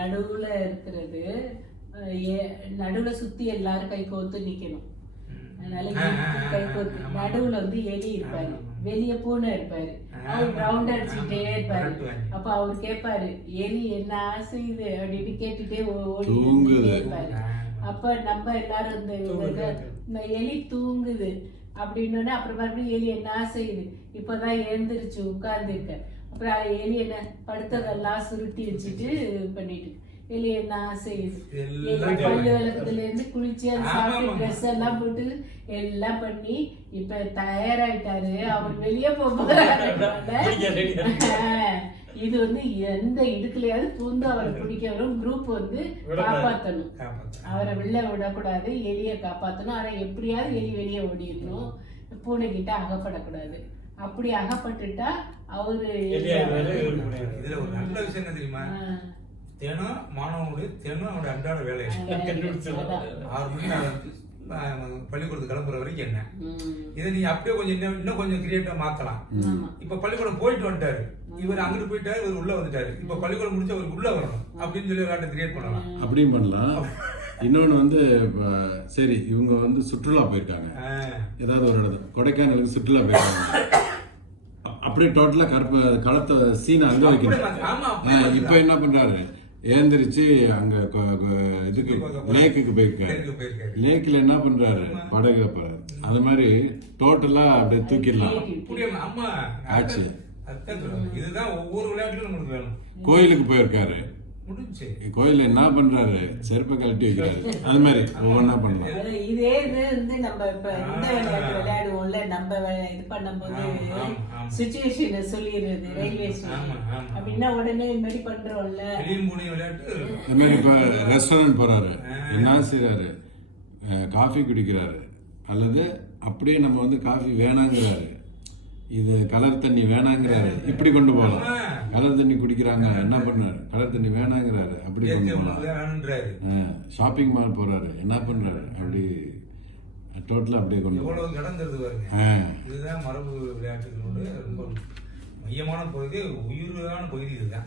நடுவுல இருக்கிறது நடுவுல சுத்தி எல்லாரும் கை கோர்த்து நிக்கணும். அதனால கை கோத்து நடுவுல வந்து எலி இருப்பாரு. வெளிய பூனை இருப்பாரு. அவர் அடிச்சுட்டே இருப்பாரு. அப்ப அவர் கேட்பாரு எலி என்ன ஆசை இது? அப்படின்னு கேட்டுட்டே ஓடி இருப்பாரு. அப்ப நம்ம எல்லாரும் இந்த எலி தூங்குது. அப்படின்னு அப்புறம் மறுபடியும் எலி என்ன செய்யுது இப்பதான் எழுந்திருச்சு உட்கார்ந்துருக்க அப்புறம் அது எலி என்ன படுத்ததெல்லாம் சுருட்டி வச்சுட்டு பண்ணிட்டு. எலி என்ன செய்யுது பல்லு விளக்கத்துல இருந்து குளிச்சு அது சாப்பிட்டு. ட்ரெஸ் எல்லாம் போட்டு எல்லாம் பண்ணி இப்ப தயாராயிட்டாரு. அவர் வெளியே போறாரு. இது வந்து எந்த இடுக்கலையாவது பூந்து அவரை பிடிக்க வரும் குரூப் வந்து காப்பாத்தணும். காப்பாத்து. அவரை வெளில விடக்கூடாது எலியை காப்பாத்தணும். ஆனா எப்படியாவது எலி வெளியே ஓடிடணும். பூனை கிட்ட அகப்படக்கூடாது. அப்படி அகப்பட்டுட்டா அவரு. இதுல ஒரு நல்ல விஷயம் என்ன தெரியுமா? தினம் மாணவனுடைய தினம் அவனுடைய அன்றாட வேலை. ஆறு மணி பள்ளிக்கூடத்துக்கு கிளம்புற வரைக்கும் என்ன? இதை நீங்க அப்படியே கொஞ்சம் இன்னும் இன்னும் கொஞ்சம் கிரியேட்டா மாத்தலாம். இப்ப பள்ளிக்கூடம் போயிட்டு வந்துட்டாரு. இவர் அங்கிட்டு போயிட்டாரு இவர் உள்ள வந்துட்டாரு. இப்ப பள்ளிக்கூடம் முடிச்சு அவருக்கு உள்ள வரணும். அப்படின்னு சொல்லி ஒரு ஆட்டை கிரியேட் பண்ணலாம். அப்படியும் பண்ணலாம். இன்னொன்று வந்து சரி இவங்க வந்து சுற்றுலா போயிருக்காங்க. ஏதாவது ஒரு இடத்துல. கொடைக்கானலுக்கு சுற்றுலா போயிருக்காங்க. அப்படியே டோட்டலாக கருப்பு களத்தை சீனை அங்கே வைக்கணும். இப்போ என்ன பண்றாரு? ஏந்திரிச்சு அங்க இதுக்கு லேக்குக்கு போயிருக்காரு. லேக்கில் என்ன பண்றாரு? படகுல போறாரு. அது மாதிரி டோட்டலா அப்படியே தூக்கிடலாம். ஆச்சு. இதுதான் ஒவ்வொரு வேணும். கோயிலுக்கு போயிருக்காரு. முடிஞ்சு கோயில்ல என்ன பண்றாரு? செருப்பை கழட்டி வைக்கிறாரு. அது மாதிரி ஒவ்வொன்றா பண்ணலாம் அது இதே இது வந்து நம்ம இப்ப இந்த விளையாட்டு விளையாடுவோம்ல நம்ம இது பண்ணும்போது. சுச்சுவேஷனை சொல்லிடுறது ரயில்வே ஸ்டேஷன். அப்படின்னா உடனே இது மாதிரி பண்றோம்ல. அது மாதிரி இப்போ ரெஸ்டாரண்ட் போறாரு. என்ன செய்றாரு? அஹ், காஃபி குடிக்கிறாரு. அல்லது அப்படியே நம்ம வந்து காஃபி வேணாங்கிறாரு. இது கலர் தண்ணி வேணாங்கிறாரு. இப்படி கொண்டு போகலாம். கலர் தண்ணி குடிக்கிறாங்க. என்ன பண்ணாரு? கலர் தண்ணி வேணாங்கிறாரு. அப்படி வேணுன்றாரு ஷாப்பிங் மால் போறாரு. என்ன பண்றாரு? அப்படி டோட்டலாக அப்படியே கொண்டு எவ்வளவு பாருங்க. ஆ. இதுதான் மரபு விளையாட்டுகளோட ரொம்ப மையமான பகுதி உயிரான பகுதி இதுதான்.